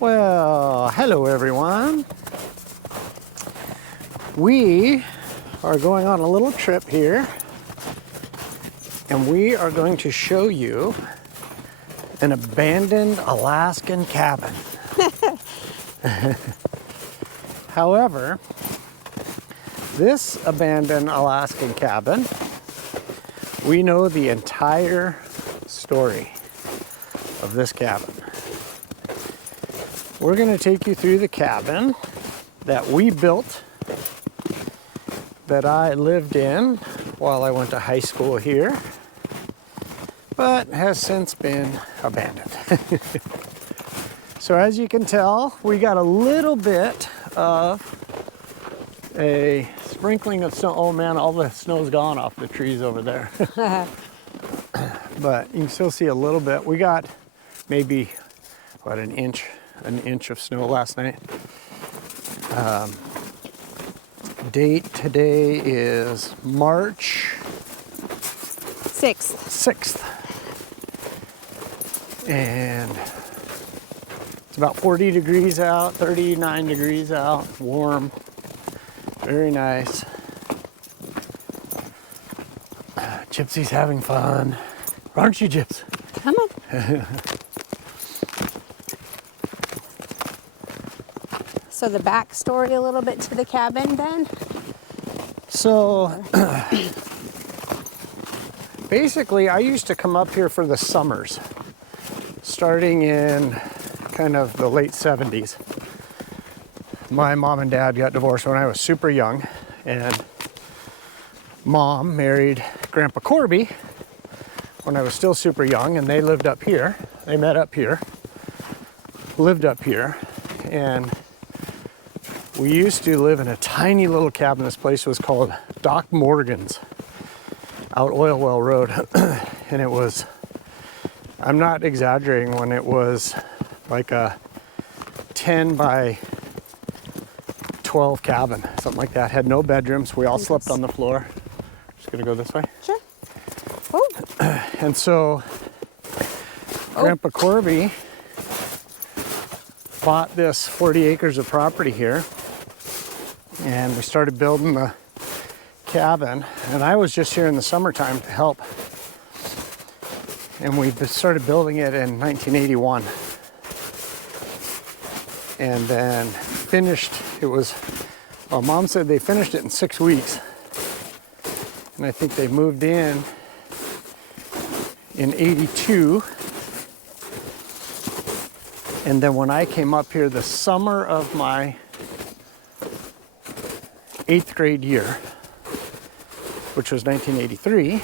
Well, hello everyone. We are going on a little trip here, and we are going to show you an abandoned Alaskan cabin. However, this abandoned Alaskan cabin, we know the entire story of this cabin. We're going to take you through the cabin that we built, that I lived in while I went to high school here, but has since been abandoned. So as you can tell, we got a little bit of a sprinkling of snow. Oh man, all the snow's gone off the trees over there. But you can still see a little bit. We got maybe, what, an inch of snow last night. Date today is March 6th. And it's about 40 degrees out, 39 degrees out, warm, very nice. Gypsy's having fun. Aren't you, Gyps? Come on. So the backstory a little bit to the cabin then? So basically I used to come up here for the summers, starting in kind of the late 70s. My mom and dad got divorced when I was super young, and mom married Grandpa Corby when I was still super young, and they lived up here. They met up here, lived up here, and we used to live in a tiny little cabin. This place was called Doc Morgan's out Oil Well Road. And it was, I'm not exaggerating when it was like a 10 by 12 cabin, something like that. Had no bedrooms. We all slept on the floor. Just gonna go this way. Sure. Oh. And so Grandpa Corby bought this 40 acres of property here, and we started building the cabin, and I was just here in the summertime to help, and we started building it in 1981, and then finished. It was, well, Mom said they finished it in 6 weeks, and I think they moved in 82. And then when I came up here the summer of my 8th grade year, which was 1983,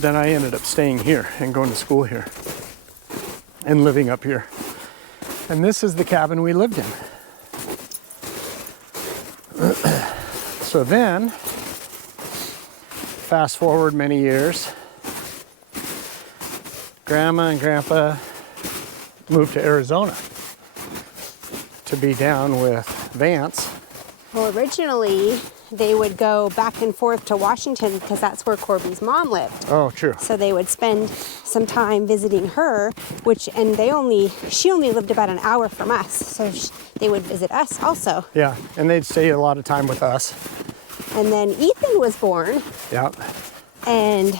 then I ended up staying here and going to school here and living up here. And this is the cabin we lived in. So then, fast forward many years, Grandma and Grandpa moved to Arizona to be down with Vance. Well, originally they would go back and forth to Washington because that's where Corby's mom lived. Oh, true. So they would spend some time visiting her, she only lived about an hour from us. So they would visit us also. Yeah, and they'd stay a lot of time with us. And then Ethan was born. Yeah. And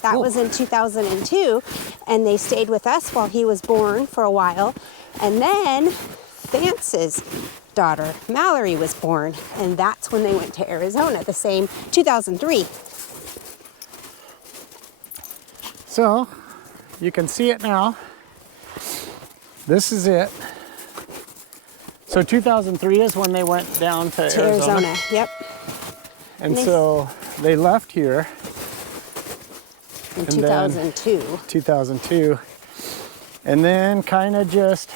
that was in 2002, and they stayed with us while he was born for a while. And then Vance's daughter, Mallory, was born, and that's when they went to Arizona, the same 2003. So, you can see it now. This is it. So 2003 is when they went down to Arizona. Yep. And so they left here in 2002. 2002. And then kind of just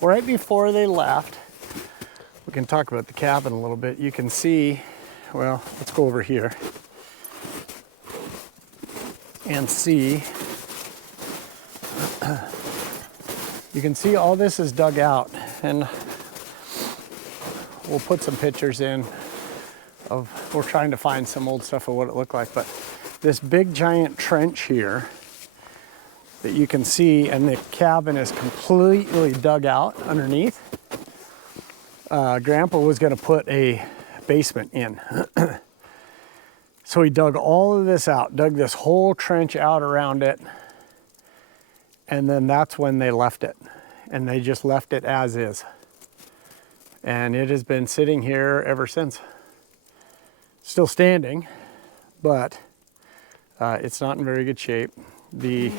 right before they left, we can talk about the cabin a little bit. You can see, well, let's go over here and see. You can see all this is dug out, and we'll put some pictures in of, we're trying to find some old stuff of what it looked like, but this big giant trench here that you can see, and the cabin is completely dug out underneath. Grandpa was going to put a basement in. So he dug all of this out, dug this whole trench out around it, and then that's when they left it. And they just left it as is. And it has been sitting here ever since. Still standing, but it's not in very good shape. The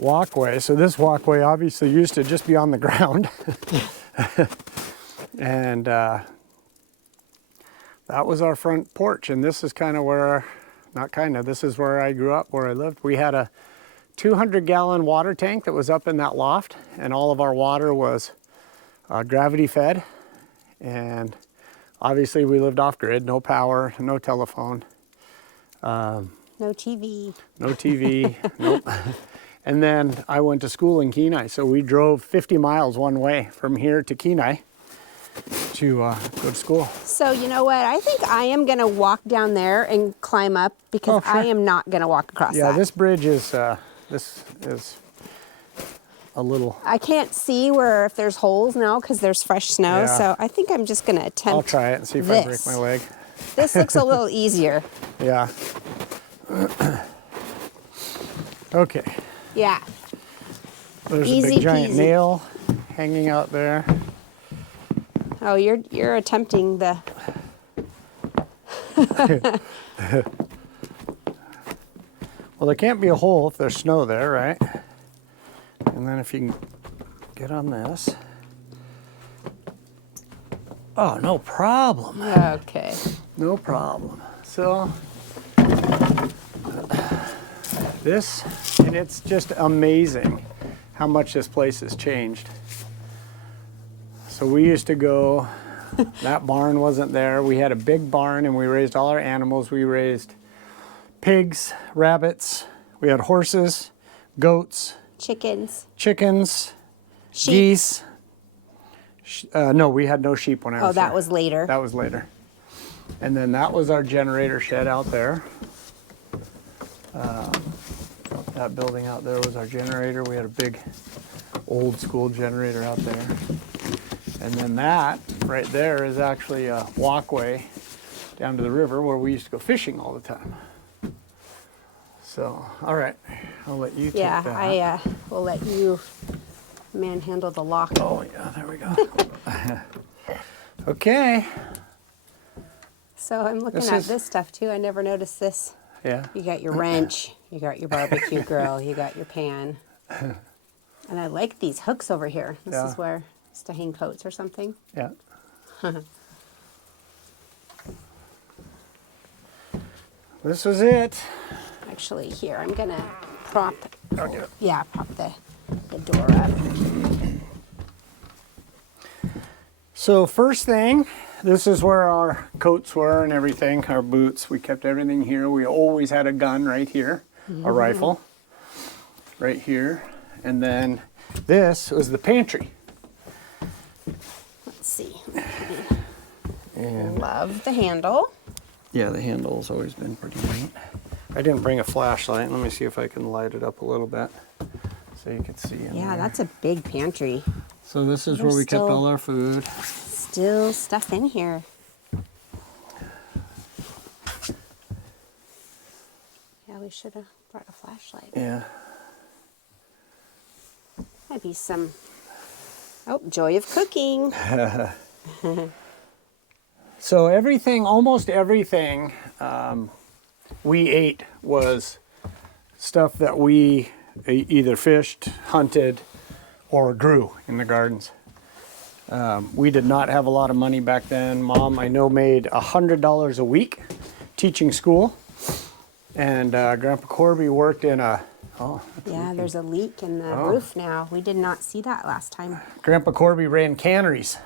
walkway, so this walkway obviously used to just be on the ground. And that was our front porch, and this is kind of where, this is where I grew up, where I lived. We had a 200-gallon water tank that was up in that loft, and all of our water was gravity fed. And obviously we lived off grid, no power, no telephone. No TV. No TV, nope. And then I went to school in Kenai, so we drove 50 miles one way from here to Kenai to go to school. So you know what? I think I am going to walk down there and climb up because I am not going to walk across that. Yeah, this bridge is, this is a little... I can't see where if there's holes now because there's fresh snow, so I think I'm just going to attempt I'll try it and see if I break my leg. This looks a little easier. Yeah. Okay. Yeah. There's Easy a big giant peasy. nail hanging out there. Oh, you're attempting the... Well, there can't be a hole if there's snow there, right? And then if you can get on this. Oh, no problem. Okay. No problem. So, this, and it's just amazing how much this place has changed. So we used to go, that barn wasn't there. We had a big barn and we raised all our animals. We raised pigs, rabbits, we had horses, goats, Chickens. chickens, Sheep. geese. No, we had no sheep when I was Oh, that there. was later. That was later. And then that was our generator shed out there. That building out there was our generator. We had a big old school generator out there. And then that right there is actually a walkway down to the river where we used to go fishing all the time. So, all right, I'll let you take that. I will let you manhandle the lock. Oh yeah, there we go. Okay. So I'm looking This at is- this stuff too. I never noticed this. Yeah. You got your wrench, you got your barbecue grill, you got your pan. And I like these hooks over here. This Yeah. is where it's to hang coats or something. Yeah. This was it. Actually, here, I'm gonna prop, Okay. prop the door up. So first thing, this is where our coats were and everything, our boots. We kept everything here. We always had a gun right here, a rifle right here. And then this was the pantry. Let's see. And Love the handle. yeah, the handle's always been pretty neat. I didn't bring a flashlight. Let me see if I can light it up a little bit so you can see in Yeah, there. that's a big pantry. So this is There's where we kept still- all our food. Still stuff in here. Yeah, we should have brought a flashlight. Yeah. Might be some, joy of cooking. So everything, almost everything we ate was stuff that we either fished, hunted, or grew in the gardens. We did not have a lot of money back then. Mom, I know, made $100 a week teaching school. And Grandpa Corby worked in a, Yeah, there's a leak in the roof now. We did not see that last time. Grandpa Corby ran canneries.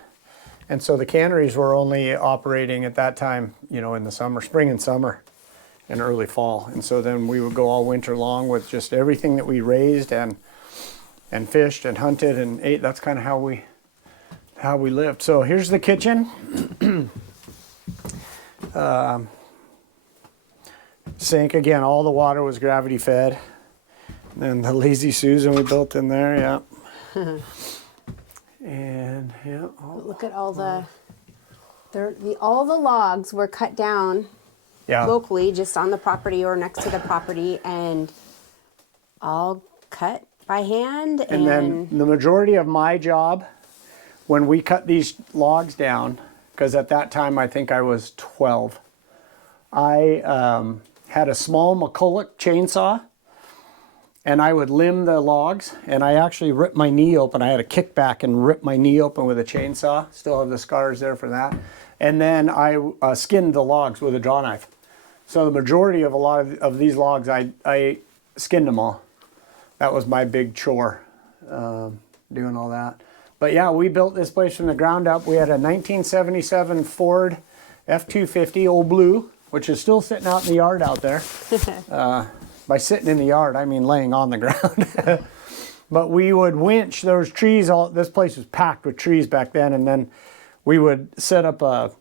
And so the canneries were only operating at that time, you know, in the summer, spring and summer and early fall. And so then we would go all winter long with just everything that we raised and fished and hunted and ate. That's kind of how we lived. So here's the kitchen. Sink, again, all the water was gravity fed. And the Lazy Susan we built in there, yeah. And yeah, Look at all all the logs were cut down yeah. locally, just on the property or next to the property, and all cut by hand. And then the majority of my job, when we cut these logs down, because at that time I think I was 12, I had a small McCulloch chainsaw, and I would limb the logs, and I actually ripped my knee open. I had a kickback and ripped my knee open with a chainsaw. Still have the scars there for that. And then I skinned the logs with a draw knife. So the majority of a lot of these logs, I skinned them all. That was my big chore, doing all that. But yeah, we built this place from the ground up. We had a 1977 Ford F-250, old blue, which is still sitting out in the yard out there. By sitting in the yard, I mean laying on the ground. But we would winch, there was trees, this place was packed with trees back then, and then we would set up a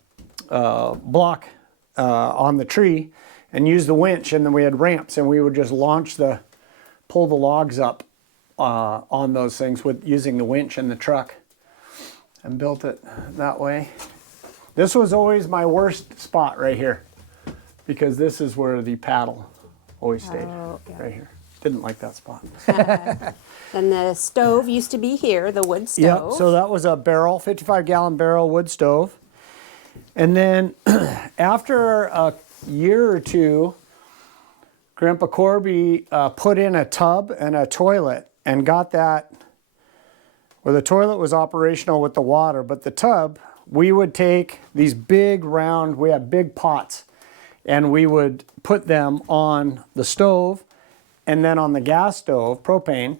block on the tree and use the winch, and then we had ramps, and we would just pull the logs up on those things with using the winch and the truck, and built it that way. This was always my worst spot right here, because this is where the paddle always stayed, right here. Didn't like that spot. And the stove used to be here, the wood stove. Yep, so that was a barrel, 55-gallon barrel wood stove. And then after a year or two, Grandpa Corby put in a tub and a toilet and got that, where the toilet was operational with the water, but the tub, we would take these big round, we had big pots, and we would put them on the stove and then on the gas stove, propane,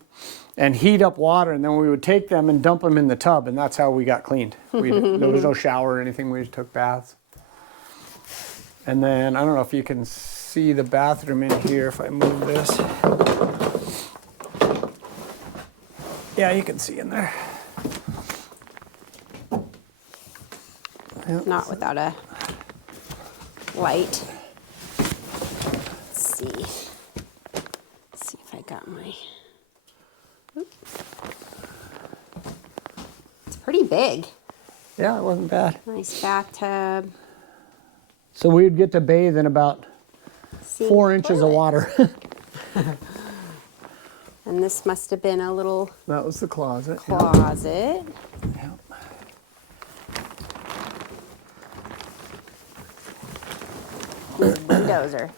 and heat up water, and then we would take them and dump them in the tub, and that's how we got cleaned. There was no shower or anything, we just took baths. And then, I don't know if you can see the bathroom in here if I move this. Yeah, you can see in there. Yep. Not without a light. Let's see. Let's see if I got my... It's pretty big. Yeah, it wasn't bad. Nice bathtub. So we would get to bathe in about 4 inches of water. And this must have been a little That was the closet. closet. Yep. These windows are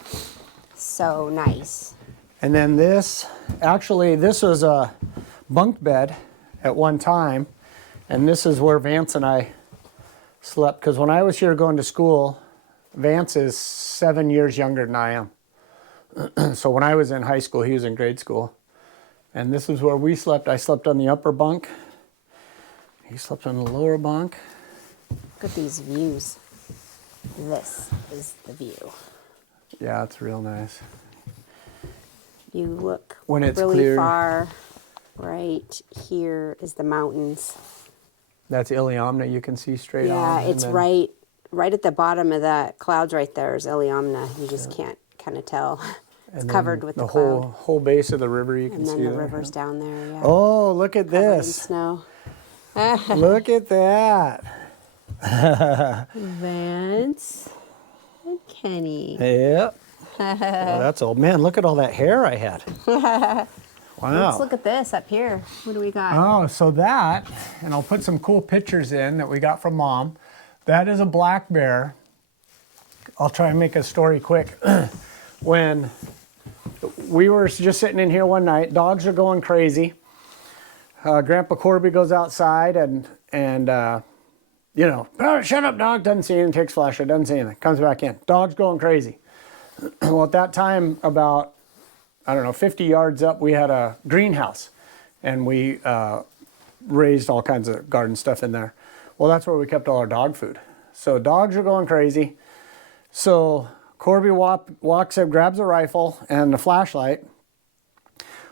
so nice. And then this was a bunk bed at one time, and this is where Vance and I slept, because when I was here going to school, Vance is 7 years younger than I am. So when I was in high school, he was in grade school. And this is where we slept. I slept on the upper bunk. He slept on the lower bunk. Look at these views. This is the view. Yeah, it's real nice. You look When it's really clear. far. Right here is the mountains. That's Iliamna, you can see straight on. Yeah, it's right at the bottom of the clouds right there is Iliamna. You just can't kind of tell. It's covered with the cloud. whole base of the river you can And see then the there. river's down there, yeah. Oh, look at Covered in this. snow. Look at that. Vance and Kenny. Yep. Well, that's old. Man, look at all that hair I had. Wow. Let's look at this up here. What do we got? Oh, so that, and I'll put some cool pictures in that we got from Mom. That is a black bear. I'll try and make a story quick. When we were just sitting in here one night, dogs are going crazy. Grandpa Corby goes outside and you know, oh, shut up, dog. Doesn't see anything. Takes flashlight. Doesn't see anything. Comes back in. Dog's going crazy. Well, at that time, about, I don't know, 50 yards up, we had a greenhouse, and we raised all kinds of garden stuff in there. Well, that's where we kept all our dog food. So dogs are going crazy. So Corby walks up, grabs a rifle and a flashlight,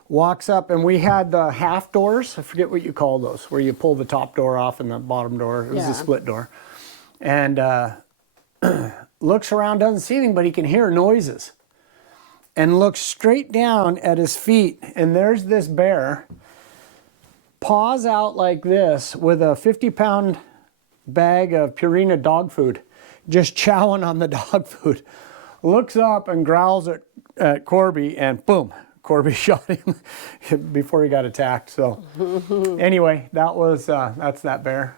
walks up, and we had the half doors. I forget what you call those, where you pull the top door off and the bottom door. It was a split door. And looks around, doesn't see anything, but he can hear noises. and looks straight down at his feet, and there's this bear, paws out like this with a 50-pound bag of Purina dog food, just chowing on the dog food. Looks up and growls at Corby, and boom, Corby shot him before he got attacked. So anyway, that's that bear.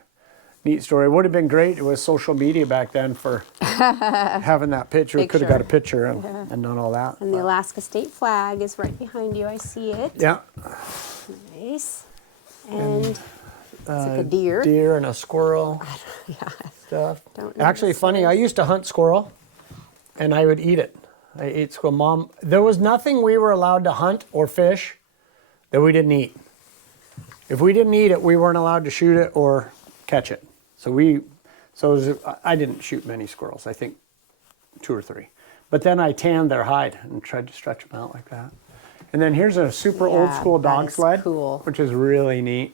Neat story. Would have been great. It was social media back then for having that picture. We could have got a picture and done all that. And the Alaska state flag is right behind you. I see it. Yeah. Nice. And it's like a deer. Deer and a squirrel. Yeah. Stuff. Don't know Actually, this funny, I used to hunt squirrel, and I would eat it. I ate squirrel. Mom, there was nothing we were allowed to hunt or fish that we didn't eat. If we didn't eat it, we weren't allowed to shoot it or catch it. I didn't shoot many squirrels. I think 2 or 3. But then I tanned their hide and tried to stretch them out like that. And then here's a super old school dog sled, cool. which is really neat.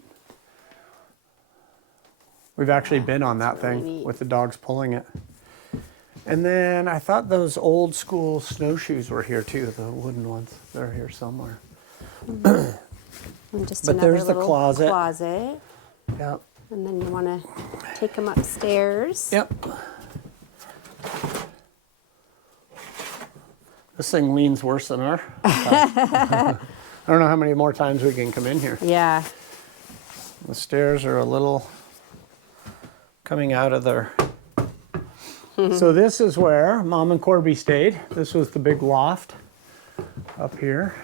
We've actually been on that really thing neat. with the dogs pulling it. And then I thought those old school snowshoes were here too, the wooden ones. They're here somewhere. And just But another there's the little closet. Yep. And then you want to take them upstairs. Yep. This thing leans worse than our. I don't know how many more times we can come in here. Yeah. The stairs are a little coming out of there. So this is where Mom and Corby stayed. This was the big loft up here.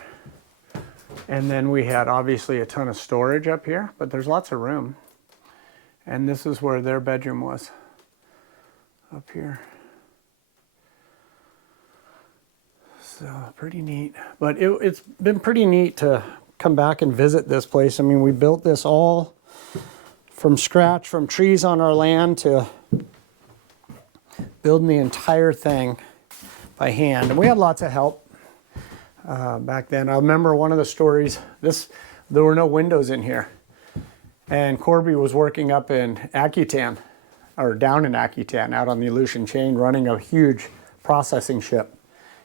And then we had obviously a ton of storage up here, but there's lots of room. And this is where their bedroom was, up here. So pretty neat. But it's been pretty neat to come back and visit this place. I mean, we built this all from scratch, from trees on our land to building the entire thing by hand. And we had lots of help back then. I remember one of the stories, there were no windows in here. And Corby was working up in Akutan, or down in Akutan, out on the Aleutian Chain, running a huge processing ship.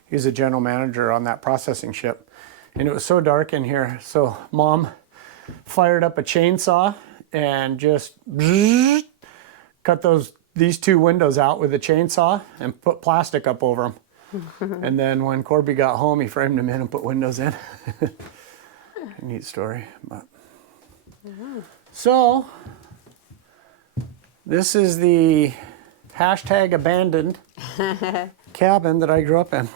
He's a general manager on that processing ship. And it was so dark in here, so Mom fired up a chainsaw and just cut these 2 windows out with a chainsaw and put plastic up over them. And then when Corby got home, he framed them in and put windows in. A neat story. But. So, this is the #abandoned cabin that I grew up in.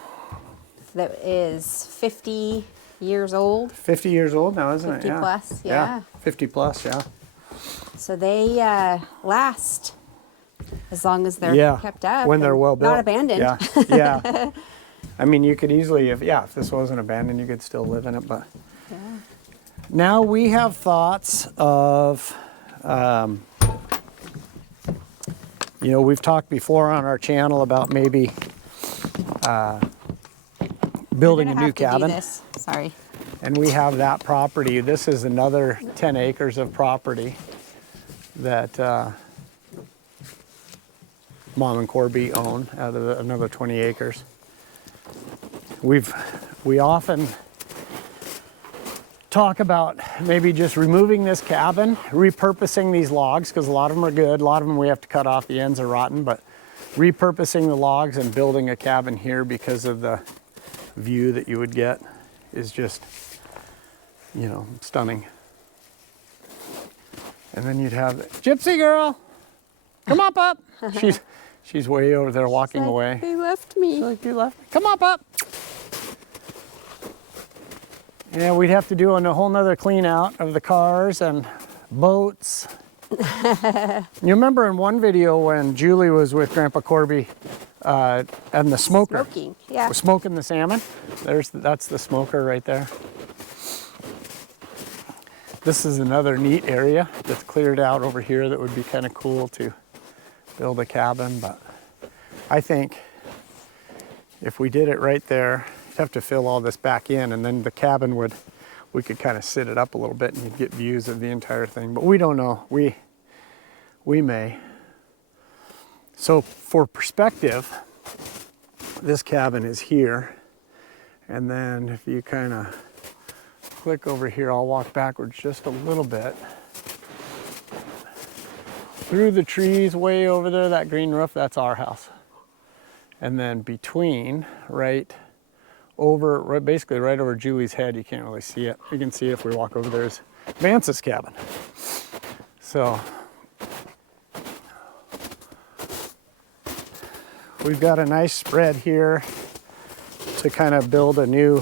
That is 50 years old. 50 years old now, isn't it? 50 plus, yeah. 50 plus, yeah. So they last as long as they're kept up. When they're well built. Not abandoned. Yeah, yeah. I mean, you could easily, if this wasn't abandoned, you could still live in it, but. Yeah. Now we have thoughts of, we've talked before on our channel about maybe building a new cabin. Sorry. And we have that property. This is another 10 acres of property that Mom and Corby own out of another 20 acres. We often talk about maybe just removing this cabin, repurposing these logs, because a lot of them are good. A lot of them we have to cut off, the ends are rotten, but repurposing the logs and building a cabin here because of the view that you would get is just, stunning. And then you'd have Gypsy girl, come up. She's way over there walking away. They left me. She's like, you left me. Come up. Yeah, we'd have to do a whole nother clean out of the cars and boats. You remember in one video when Julie was with Grandpa Corby and the smoker. Smoking, yeah. Was smoking the salmon. That's the smoker right there. This is another neat area that's cleared out over here that would be kind of cool to build a cabin, but I think if we did it right there, you'd have to fill all this back in, and then the cabin we could kind of sit it up a little bit and you'd get views of the entire thing, but we don't know. We may. So for perspective, this cabin is here, And then if you kind of click over here, I'll walk backwards just a little bit. Through the trees way over there, that green roof, that's our house. And then between, right basically right over Julie's head, you can't really see it. You can see it if we walk over there, is Vance's cabin. So we've got a nice spread here to kind of build a new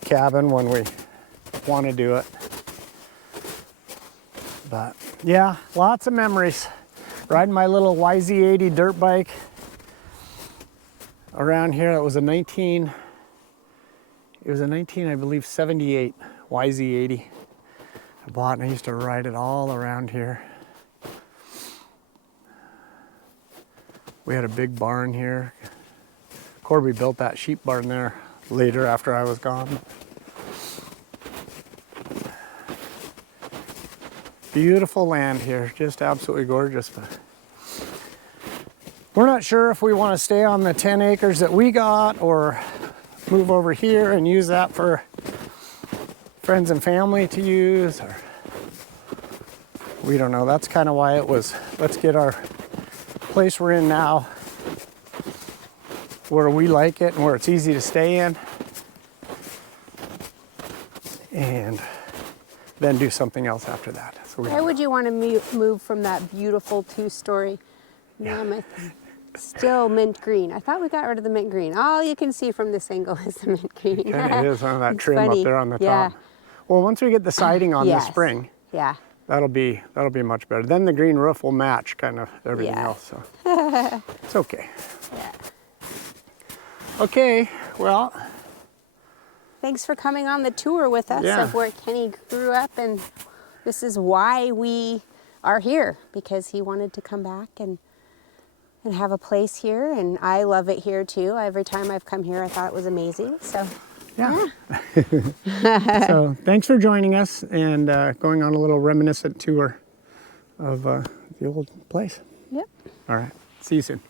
cabin when we want to do it. But yeah, lots of memories. Riding my little YZ80 dirt bike around here. It was a 19, I believe, 78 YZ80 I bought, and I used to ride it all around here. We had a big barn here. Corby built that sheep barn there later after I was gone. Beautiful land here, just absolutely gorgeous. But we're not sure if we want to stay on the 10 acres that we got or move over here and use that for friends and family to use, or we don't know. That's kind of why it was, let's get our place we're in now where we like it and where it's easy to stay in, and then do something else after that. So why would you want to move from that beautiful 2-story mammoth? Still mint green. I thought we got rid of the mint green. All you can see from this angle is the mint green. It kind of is on that It's trim funny. up there on the Yeah. top. Well, once we get the siding on this spring, yeah, that'll be much better. Then the green roof will match kind of everything Yeah. else. So it's okay. yeah. Okay, well, Thanks for coming on the tour with us Yeah. of where Kenny grew up, and this is why we are here, because he wanted to come back and have a place here, and I love it here too. Every time I've come here, I thought it was amazing. So yeah. So thanks for joining us and going on a little reminiscent tour of the old place. yep. All right, see you soon.